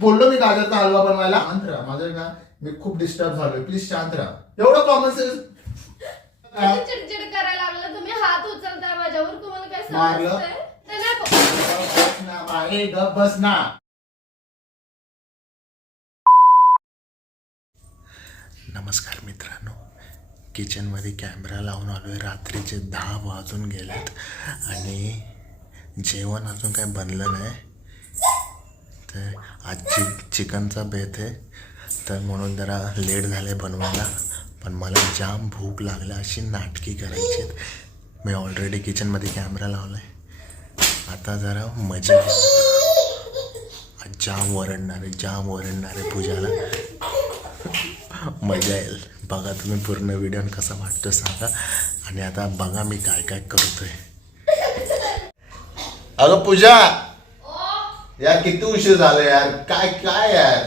बोललो मी गाजरचा हलवा बनवायला. शांत राहा, माझं ना मी खूप डिस्टर्ब झालोय, प्लीज शांत राहा. एवढं कॉमन सेन्स. चिडचिड करायला लागला तुम्ही, हात उचलताय माझ्यावर, तुम्हाला काय मारलं? समजतंय? ते नाही गप बस ना. नमस्कार मित्रांनो, किचनमध्ये कॅमेरा लावून आलोय. रात्रीचे 10 वाजून गेलेत आणि जेवण अजून काही बनलं नाही. तर आज चिकनचा बेत आहे, तर म्हणून जरा लेट झालं बनवायला. पण मला जाम भूक लागली, अशी नाटकी करायची. मी ऑलरेडी किचनमध्ये कॅमेरा लावला आहे. आता जरा मजा जाम ओरडणार आहे पूजाला. मजा येईल. बघा तुम्ही पूर्ण व्हिडिओ कसा वाटतो सांगा. आणि आता बघा मी काय काय करतोय. अगं पूजा यार, किती उशीर झाला यार. काय काय यार,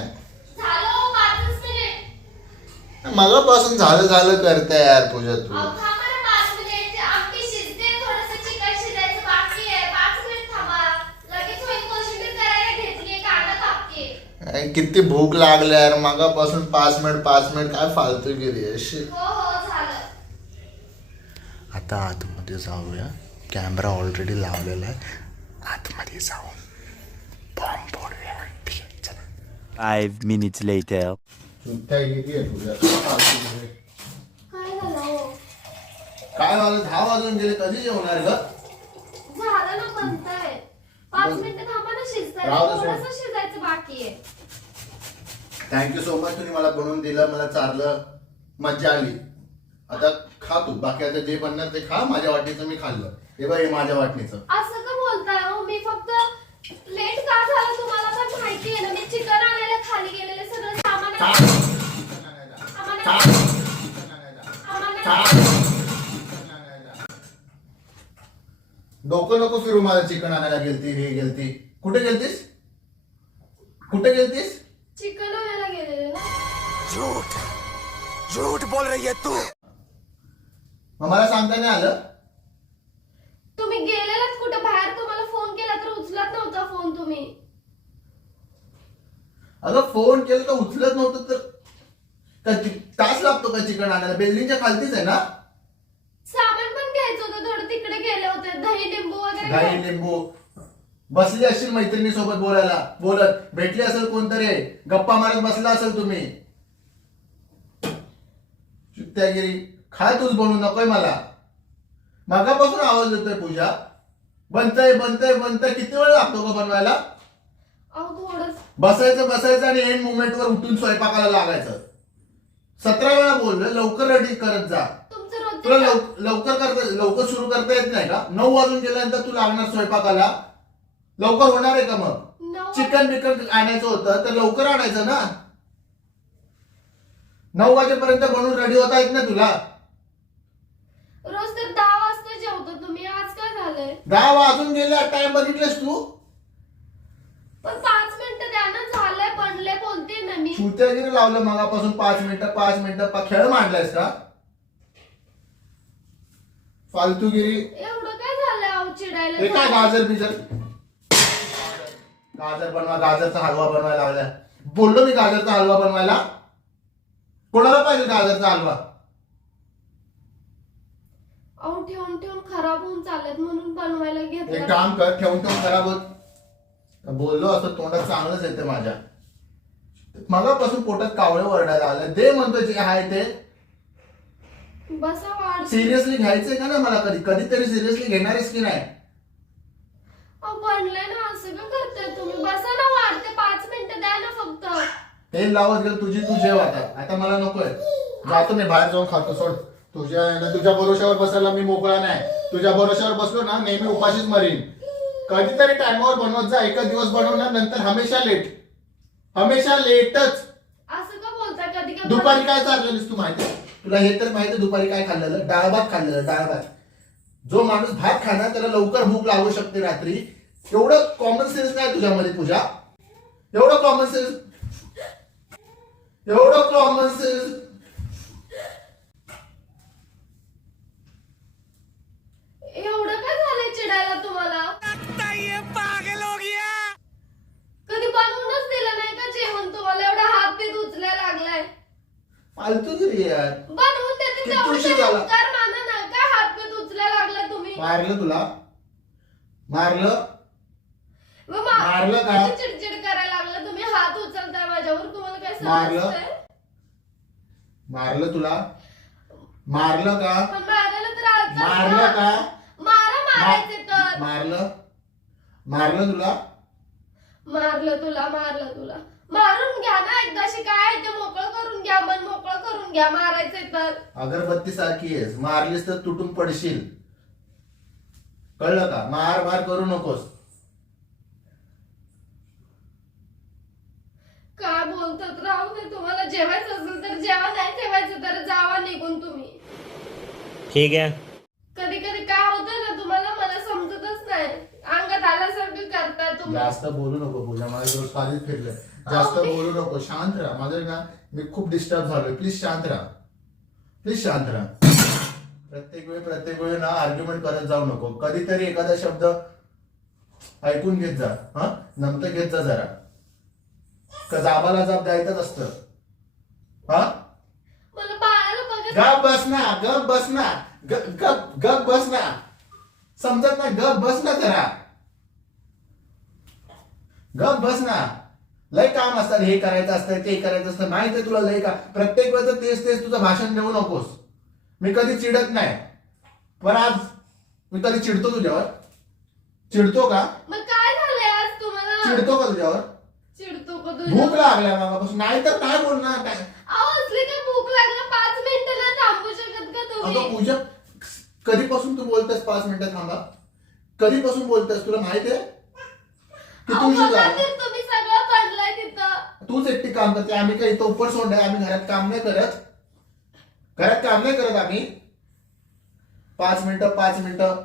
झालं 5 मिनिट. मगापासून झालं करते यार पूजा तू. थांबा ना 5 मिनिट, आमटी शिजते, थोडंसं चिकन शिजायचं बाकी आहे. 5 मिनिट थांबा, लगेच होईल. कोशिंबीर करायला घेतली, कांदा कापते. किती भूक लागली यार, मगापासून 5 मिनिट काय फालतू गेली अशी. हो झालं. आता आतमध्ये जाऊया. कॅमेरा ऑलरेडी लावलेला आहे. आतमध्ये जाऊन बॉम्ब फोडूया. ठीक आहे, चला. 5 minutes later. काय झालं हो? काय झालं, 10 वाजून गेले, कधी जेवणार ग? झालं ना, बनतंय. 5 मिनिटं थांबा ना, शिजतंय. राहू दे, थोडंसं शिजायचं बाकी आहे. थँक्यू सो मच, तुम्ही मला बनवून दिलं, मला चारलं, मज्जा आली. आता खा तू, बाकी आता जे बनणार ते खा. माझ्या वाटणीचं मी खाल्लं. हे बघ, हे माझ्या वाटणीचं. असं का बोलताय हो? मी फक्त लेट का झालं तुम्हाला पण माहिती आहे ना. मी चिकन आणायला खाली गेलेले, सगळं सामान खा. आहे. चिकन आणायला. सामान खा. आहे. चिकन आणायला. सामान खा. आहे. चिकन आणायला. डोकं नको फिरू मला. चिकन आणायला गेलती, हे गेलती. कुठे गेलतीस? चिकन आणायला गेलेले ना. झूठ बोल रही है तू. मग मला सांगता नाही आलं? तुम्ही गेलेलात कुठे बाहेर, तुम्हाला फोन केला तर उचलत नव्हता फोन तुम्ही. अगं फोन केलं तर उचलत नव्हतं तर तास लागतो का चिकन आणायला? बिल्डिंगच्या खालतीच आहे ना. सामान पण घ्यायचं होतं, थोडं तिकडे गेले होते. दही लिंबू वगैरे दही लिंबू. बसली असशील मैत्रिणी सोबत बोलत भेटली असेल कोणतरी, गप्पा मारत बसला असेल तुम्ही. चित्त्यागिरी. खा तूच, बनवू नकोय मला. मगापासून आवाज येतोय पूजा. बनतय किती वेळ लागतो का बनवायला? अहो थोडंच. बसायचं आणि एंड मोमेंट वर उठून स्वयंपाकाला लागायचं. 17 वेळा बोललोय, लवकर रेडी करत जा. तुमचं तुला रोज लवकर सुरू करता येत नाही का? 9 वाजून गेल्यानंतर तू लागणार स्वयंपाकाला. लवकर होणार आहे का? मग चिकन बिकन आणायचं होतं तर लवकर आणायचं ना. 9 वाजेपर्यंत बनवून रेडी होता येत ना तुला? रोज तर 10 वाजता जेवतो तुम्ही, आज काय झालंय? 10 वाजून गेले, टाइम बघितलेस तू? पण 5 मिनिटं द्या ना, झालंय, बनले, बोलते ना मी. चुत्यागिरी लावलं मगापासून. 5 मिनिटं खेळ मांडलायस का? फालतूगिरी. एवढं काय झालंय अहो चिडायला? हे काय गाजर बनवा, गाजरचा हलवा बनवायला लागला. बोललो मी गाजरचा हलवा बनवायला. कोणाला पाहिजे गाजरचा हलवा? अहो ठेवून खराब होऊन चालत म्हणून बनवायला एक घेतलं. काम कर, ठेवून खराब होत. बोललो असं तोंडात चांगलंच येते माझ्या. मगापासून पोटात कावळे वरडायला आलं. दे म्हणतो जे आहे ते. बसा वाढ. सिरियसली घ्यायचंय का ना मला? कधीतरी सिरियसली घेणारेस की नाही? अहो बनलंय ना, असं का करताय तुम्ही? बसा ना, वाढते. 5 मिनिटं द्या ना फक्त. तेल लावत गेल तुझी, तू जेव आता मला नकोय. जातो मी बाहेर जाऊन खातो. सोड. तुझ्या भरोश्यावर बसायला मी मोकळा नाही. तुझ्या भरोश्यावर बसलो ना, नेहमी उपाशीच मरीन. कधीतरी टाइमवर बनवत जा. एकच दिवस बनवणार, नंतर हमेशा लेटच. असं का बोलताय? कधी का दुपारी काय चाललेलीस तू माहिती? तुला हे तर माहिती दुपारी काय खाल्लेलं? डाळ भात. जो माणूस भात खाणार त्याला लवकर भूक लागू शकते रात्री. एवढं कॉमन सेन्स नाही तुझ्यामध्ये पूजा. एवढं कॉमन सेन्स. एवढं काय झालंय चिडायला तुम्हाला? कधी बनवूनच दिलं नाही का फालतूगिरी यार. बनवून देते किती तेवढे उशीर झाला? उपकार माना ना. काय हात पाय उचलायला लागला तुम्ही? मारलं तुला? मारलं? मग मारलं का? किती चिडचिड करायला लागला तुम्ही. हात उचलताय माझ्यावर. तुम्हाला काय मारलं? समजतंय? मारलं तुला? मारलं का? पण मारायला तर आलताच मारलं ना. का? मारायचे तर. मारलं? मारलं तुला? मारलं तुला. मारून घ्या ना एकदाशी. काय आहे ते मोकळं करून घ्या. मन मोकळं करून घ्या. मारायचंय तर. अगरबत्ती सारखी आहेस. मारलीस तर तुटून पडशील. कळलं का? मार मार करू नकोस. काय बोलतात राहू दे. तुम्हाला जेवायचं असेल तर जेवा. नाही जेवायचं तर जावा निघून तुम्ही. ठीक है. कधी कधी काय होतं ना तुम्हाला मला समजतच नाही. अंगात आल्यासारखं करताय तुम्ही. जास्त बोलू नको पूजा. मला रोज पाणीच फिरलं. जास्त बोलू नको. शांत राहा. माझं ना मी खूप डिस्टर्ब झालोय. प्लीज शांत राहा. प्लीज शांत राहा. प्रत्येक वेळी ना आर्ग्युमेंट करत जाऊ नको. कधीतरी एखादा शब्द ऐकून घेत जा. हा नंतर घेत जा जरा. का जाबाला जाब द्यायचंच असतं. हा मला बाळाला बघत. गप बस ना. गप बस ना. गप बस ना. समजत नाही. गप बस ना जरा. गप बस ना. लय काम असतात. हे करायचं असतं ते करायचं असतं. माहिती आहे तुला लय का. प्रत्येक वेळेस तेच तुझं भाषण देऊ नकोस. मी कधी चिडत नाही. पण आज मी कधी चिडतो तुझ्यावर? चिडतो का? मग काय झालंय आज तुम्हाला? चिडतो का तुझ्यावर? चिडतो का भूक तुझ्या? लागल्या मागापासून. नाही तर काय बोलणार काय? अहो असली काय भूक लागलं 5 मिनिटं नाही थांबू शकत का अगं तुम्ही? पूजा कधीपासून तू बोलतेस 5 मिनिटं थांबा? कधीपासून बोलतेस? तुला माहिती आहे किती अहो, उशीर बघा झाला? ते तुम्ही सगळं पडलंय तिथं. तूच एकटी काम करते. आम्ही काही इथं उपर सोंड आहे. आम्ही घरात काम नाही करत. घरात काम नाही करत आम्ही. 5 मिनिटं.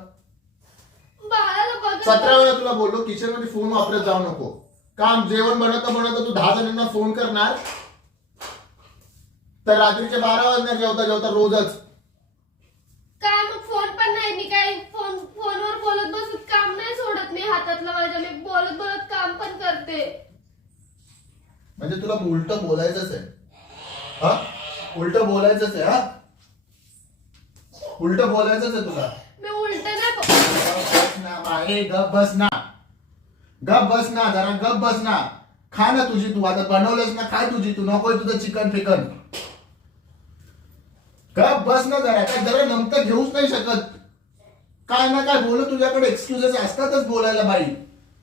बाळाला बघत. 17 वेळा तुला बोललो किचन मध्ये फोन वापरत जाऊ नको. काम जेवण बनवता तू 10 जणांना फोन करणार तर रात्रीचे 12 वाजणार जेवता रोजच. काय मग फोन पण नाही. मी काय फोनवर बोलत बसत काम नाही सोडत मी हातातलं माझ्या. मी बोलत काम पण करते. म्हणजे तुला उलट बोलायचंच आहे. हा उलट बोलायचंच आहे. हा उलट बोलायचंच आहे तुला. मी उलट नाही गप बस ना बाई. गप बस ना. गप बस ना जरा. गप बस ना. खा ना तुझी तू. आता बनवलंस ना. खा तुझी तू. नकोय तुझं चिकन फिकन. गप बस ना जरा. काय जरा नंतर घेऊच नाही शकत. काय ना काय बोलू. तुझ्याकडे एक्सक्युजेस असतातच बोलायला बाई.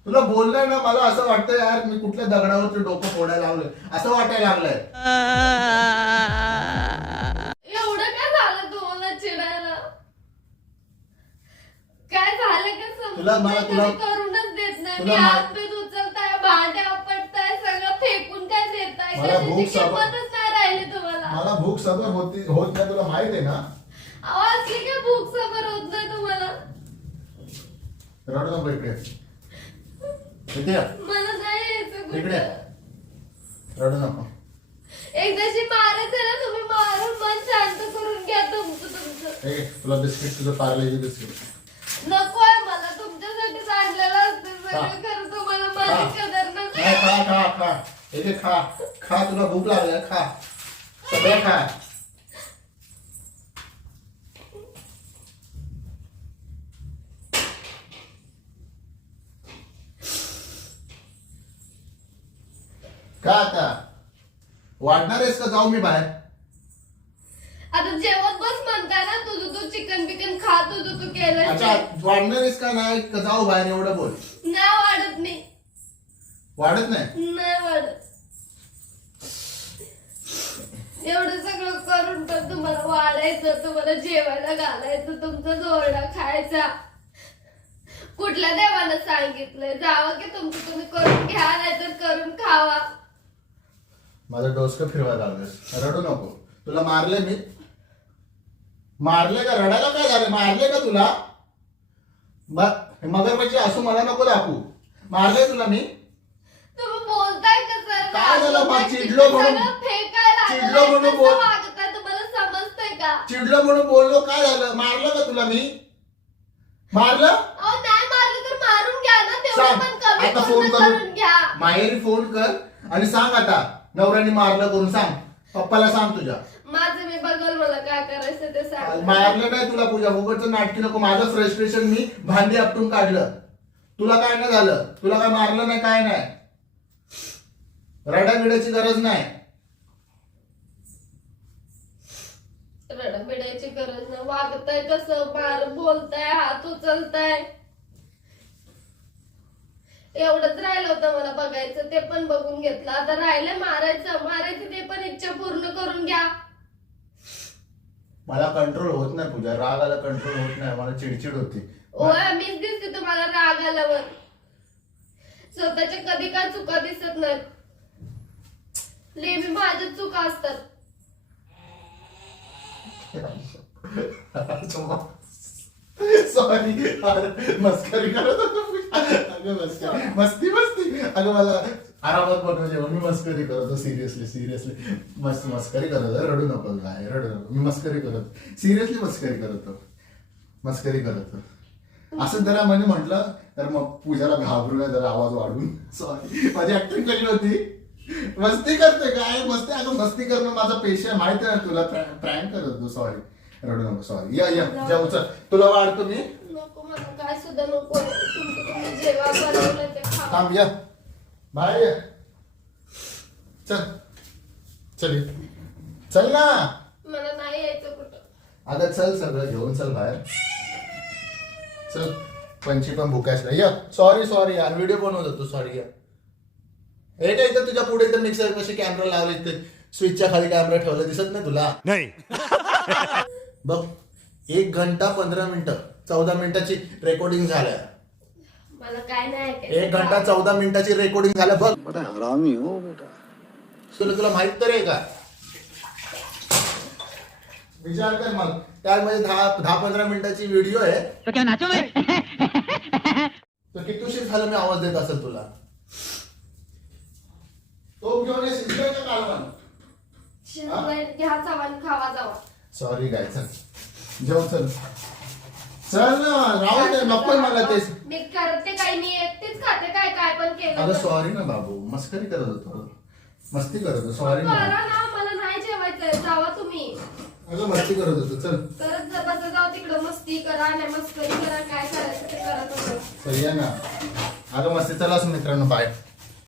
तुला बोललंय ना मला असं वाटतं यार मी कुठल्या दगडावरती डोकं फोडायला लावलंय असं वाटायला लागलंय. एवढं काय झालं तुम्हाला चिडायला? काय झालं का तुला- मला- समजत तुला- नाही. करूनच देत नाही. तुला मी मा- हात बीत उचलताय भांडे आपटताय सगळं फेकून काय देताय? मला कशाची भूक सवय- किंमतच नाही राहिली तुम्हाला. मला भूक सबर होत नाही तुला माहित आहे ना. आवाज की काय भूक सबर होत नाही तुम्हाला? रडू नको. इकडे इकडे ये. मला नाही यायचं इकडे कुठं. रडू नको. एकदाशी मारायचं ना तुम्ही. मारून मन शांत करून घ्या तुमचं. ए तुला बिस्किट तुझं पार्लेजी बिस्किट नकोय मला. तुमच्यासाठीच आणलेलं असतं खा. सगळं. खरं तुम्हाला खा. माझी कदर नाही, नाही. खा हे खा तुला भूक लागली खा. सगळं खा. का आता वाढणार आहेस का जाऊ मी बाहेर? आता जेवत बस म्हणताय ना. तुझं तू चिकन बिकन खा. तुझं तू केलंय. अच्छा वाढणार आहेस का नाही का जाऊ बाहेर एवढं बोल. नाही वाढत मी. वाढत नाही. नाही वाढत. एवढं सगळं करून पण तुम्हाला वाढायचं. तुम्हाला जेवायला घालायचं. तुमचा जोरडा खायचा. कुठल्या देवानं सांगितलंय? जावं की तुमचं तुम्ही करून घ्या. नाहीतर करून खावा. माझं डोसकं फिरवायला लागलंस. रडू नको. तुला मारले मी? मारले का? रडायला काय झालं? मारले का तुला? मगरमच्छ असू मला नको दाखवू. मारले तुला मी? तुम्ही बोलताय कसं? काय झालं? मग चिडलो म्हणून- सगळं फेकायला लागलंय. चिडलो म्हणून कसं बोल- वागताय तुम्हाला समजतंय का? चिडलो म्हणून बोललो. काय झालं? मारलं का तुला मी? मारलं? अहो नाही मारलं तर मारून घ्या ना. तेवढं सांग. पण कमी आता फोन करून करून घ्या. माहेरी फोन कर आणि सांग आता नवऱ्याने मारलं करून सांग. पप्पाला सांग तुझ्या. माझं मी बघल, मला काय करायचं ते सांग. मारलं नाही तुला पूजा, उगाच नाटकी नको. माझं फ्रस्ट्रेशन मी भांडी आपटून काढलं. तुला काय नाही झालं, तुला काय मारलं नाही, काय नाही. रडाबिडाची गरज नाही. रडबिडायची गरज नाही. वागताय कसं, बोलताय, हात उचलताय. एवढंच राहिलं होतं मला बघायचं, ते पण बघून घेतलं. आता राहिलं मारायचं ते पण इच्छा पूर्ण करून घ्या. मला कंट्रोल होत नाही पूजा, रागाला कंट्रोल होत नाही, मला चिडचिड होती. ओय, मीच दिसते तुम्हाला राग आल्यावर. स्वतःच्या कधी काय चुका दिसत नाहीत. नेहमी माझ्या चुका असतात. सॉरी, मस्करी करत होतो. मस्ती अगं मला आरामात बनव जेवण. मी मस्करी करतो, सिरियसली मस्करी करत. रडू नको काय, रडू नको. मी मस्करी करत, सिरियसली मस्करी करत. असं जरा म्हणजे म्हटलं तर मग पूजाला घाबरूया जरा आवाज वाढून. सॉरी, माझी ऍक्टिंग कशी होती. मस्ती करते काय, अगं मस्ती करणं माझा पेशा आहे, माहिती आहे तुला. प्रँक करत होतो. सॉरी, रडू नको. सॉरी, या जाऊ, चल तुला वाढतो मी. नको, मला काय सुद्धा नको. तुम्ही जेव्हा बनवलं ते खा. थांब, या बाहेर या. चल ना. मला नाही यायचं कुठं. अगं चल, सगळं घेऊन चल बाहेर. चल, पंची पण भुकायच. या. सॉरी यार, व्हिडिओ बनवत होतो. सॉरी या. हे काय इथं तुझ्या पुढे तर मिक्सर कशी कॅमेरा लावले, ते स्विचच्या खाली कॅमेरा ठेवला, दिसत नाही तुला? नाही. बघ, 1 घंटा 15 मिनिटं 14 मिनिटाची रेकॉर्डिंग झाल्या. मला काय नाही ऐकायचं. 1 घंटा 14 मिनिटाची रेकॉर्डिंग झाल्या. बघ, बड़ा हरामी हो बेटा. तुला माहित तर आहे का? विचार कर मग. त्यामध्ये 10-15 मिनिटाची व्हिडिओ आहे. तर किती उशीर झालं मी आवाज देत असेल तुला? तो घेऊन ये, शिजलंय का कालवण? शिजलंय, घ्या चावा खावा जावा. सॉरी गाय, चल जेवण. चल ना, राहू दे, नको मला तेच. मी करते काही नाही, एकटीच खाते काय पण केलं अगं तर. सॉरी ना बाबू, मस्करी करत होतो, मस्ती करत होतो. सॉरी ना. करा ना, मला नाही जेवायचंय, जावा तुम्ही. अगं मस्ती करत होतो. चल करत जबाचं जाऊ तिकडं, मस्ती करा नाही मस्करी करा, काय करायचं ते करा तुम्ही. चल या ना. अगं मस्ती. चला मित्रांनो, बाय.